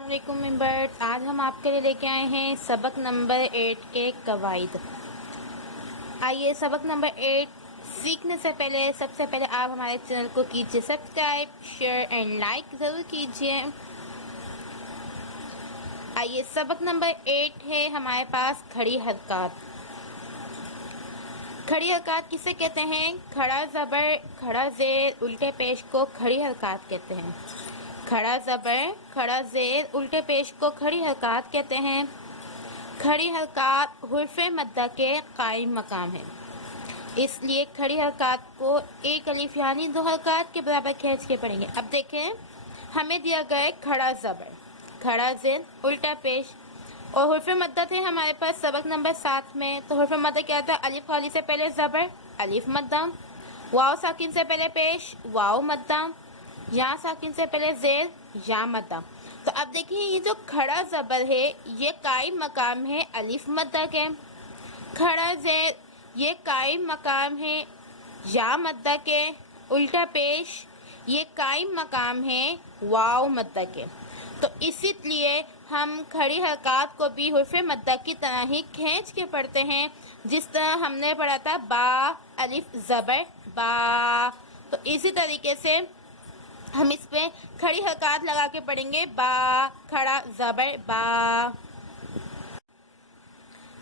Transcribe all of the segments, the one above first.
वालेकुम मेंबर्स, आज हम आपके लिए लेके आए हैं सबक नंबर 8 के कवाइद। आइए सबक नंबर 8 सीखने से पहले सबसे पहले आप हमारे चैनल को कीजिए सब्सक्राइब, शेयर एंड लाइक ज़रूर कीजिए। आइए सबक नंबर 8 है हमारे पास खड़ी हरकत। खड़ी हरकत किसे कहते हैं? खड़ा ज़बर, खड़ा ज़ेर, उल्टे पेश को खड़ी हरकत कहते हैं। खड़ा ज़बर, खड़ा ज़ेर, उल्टे पेश को खड़ी हरकत कहते हैं। खड़ी हरकत हुर्फ़े मद्दा के कायम मकाम है, इसलिए खड़ी हरकत को एक अलिफ यानी दो हरकत के बराबर खींच के पढ़ेंगे। अब देखें, हमें दिया गया है खड़ा ज़बर, खड़ा ज़ेर, उल्टा पेश और हुर्फ़े मद्दा थे हमारे पास सबक नंबर 7 में। तो हुर्फ़े मद्दा क्या था? अलिफ खाली से पहले ज़बर, अलिफ मद्दा, वाव साकिन से पहले पेश, वाव मद्दा, या साकिन से पहले ज़ेर, या मद्दा। तो अब देखिए, ये जो खड़ा ज़बर है ये कायम मकाम है अलिफ मद्दा के। खड़ा ज़ेर ये कायम मकाम है या मद्दा के। उल्टा पेश ये कायम मकाम है वाव मद्दा के। तो इसीलिए हम खड़ी हरकत को भी हुर्फ़े मद्दा की तरह ही खींच के पढ़ते हैं, जिस तरह हमने पढ़ा था बा अलिफ ज़बर बा। तो इसी तरीके से हम इस पे खड़ी हरकत लगा के पढ़ेंगे, बा खड़ा ज़बर बा।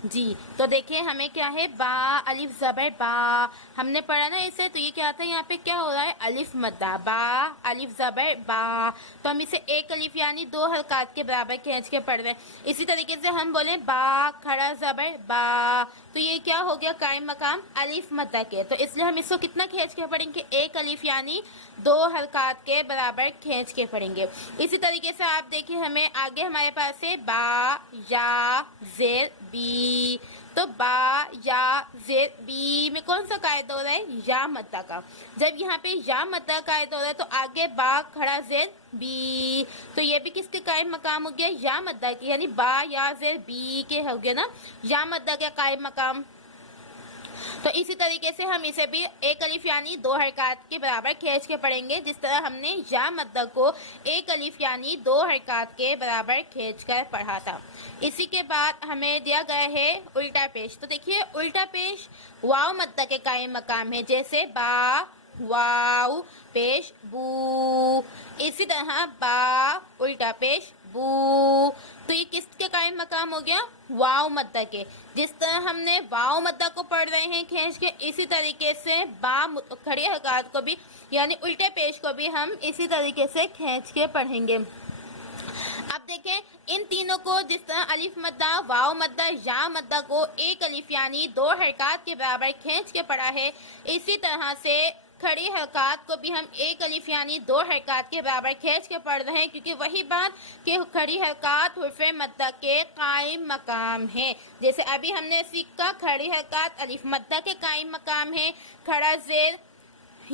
जी, तो देखिए हमें क्या है, बा अलिफ ज़बर बा हमने पढ़ा ना इसे। तो ये क्या था, यहाँ पे क्या हो रहा है? अलिफ मद्दा, बा अलिफ ज़बर बा। तो हम इसे एक अलिफ यानी दो हरकत के बराबर खींच के पढ़ रहे हैं। इसी तरीके से हम बोले बा खड़ा ज़बर बा, तो ये क्या हो गया? कायम मकाम अलिफ मद्दा के। तो इसलिए हम इसको कितना खींच के पढ़ेंगे? एक अलिफ यानी दो हरकत के बराबर खींच के पढ़ेंगे। इसी तरीके से आप देखिए, हमें आगे हमारे पास है बा या ज़ेर बी। तो बा या ज़ेर बी में कौन सा कायदा हो रहा है? या मद्दा का। जब यहाँ पे या मद्दा कायदा हो रहा है तो आगे बा खड़ा ज़ेर बी, तो ये भी किसके कायम मकाम हो गया? या मद्दा के, यानी बा या ज़ेर बी के हो गया ना, या मद्दा के कायम मकाम। तो इसी तरीके से हम इसे भी एक अलिफ यानी दो हरकत के बराबर खींच के पढ़ेंगे, जिस तरह हमने या मद्दा को एक अलिफ यानी दो हरकत के बराबर खींच कर पढ़ा था। इसी के बाद हमें दिया गया है उल्टा पेश। तो देखिए, उल्टा पेश वाव मद्दा के कायम मकाम है, जैसे बा वाव पेश बू। इसी तरह बा उल्टा पेश बू, तो ये किसके कायम मकाम हो गया? वाव मद्दा के। जिस तरह हमने वाव मद्दा को पढ़ रहे हैं खींच के, इसी तरीके से बा खड़ी हरकत को भी यानी उल्टे पेश को भी हम इसी तरीके से खींच के पढ़ेंगे। अब देखें, इन तीनों को जिस तरह अलिफ मद्दा, वाव मद्दा, या मद्दा को एक अलिफ यानी दो हरकत के बराबर खींच के पढ़ा है, इसी तरह से खड़ी हरकत को भी हम एक अलिफ यानी दो हरकत के बराबर खींच के पढ़ रहे हैं, क्योंकि वही बात कि खड़ी हरकत हुर्फ़े मद्दा के कायम मकाम है। जैसे अभी हमने सीखा, खड़ी हरकत अलिफ मद्दा के कायम मकाम है, खड़ा ज़ेर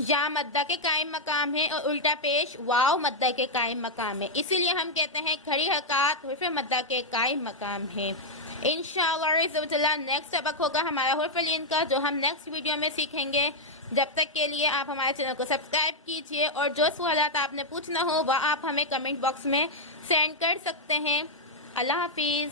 या मद्दा के कायम मकाम है, और उल्टा पेश वाव मद्दा के कायम मकाम है। इसीलिए हम कहते हैं खड़ी हरकत हुर्फ़े मद्दा के कायम मकाम है। इंशाअल्लाह नेक्स्ट सबक होगा हमारा हुर्फ़ लीन का, जो हम नेक्स्ट वीडियो में सीखेंगे। जब तक के लिए आप हमारे चैनल को सब्सक्राइब कीजिए, और जो सवालात आपने पूछना हो वह आप हमें कमेंट बॉक्स में सेंड कर सकते हैं। अल्लाह हाफिज़।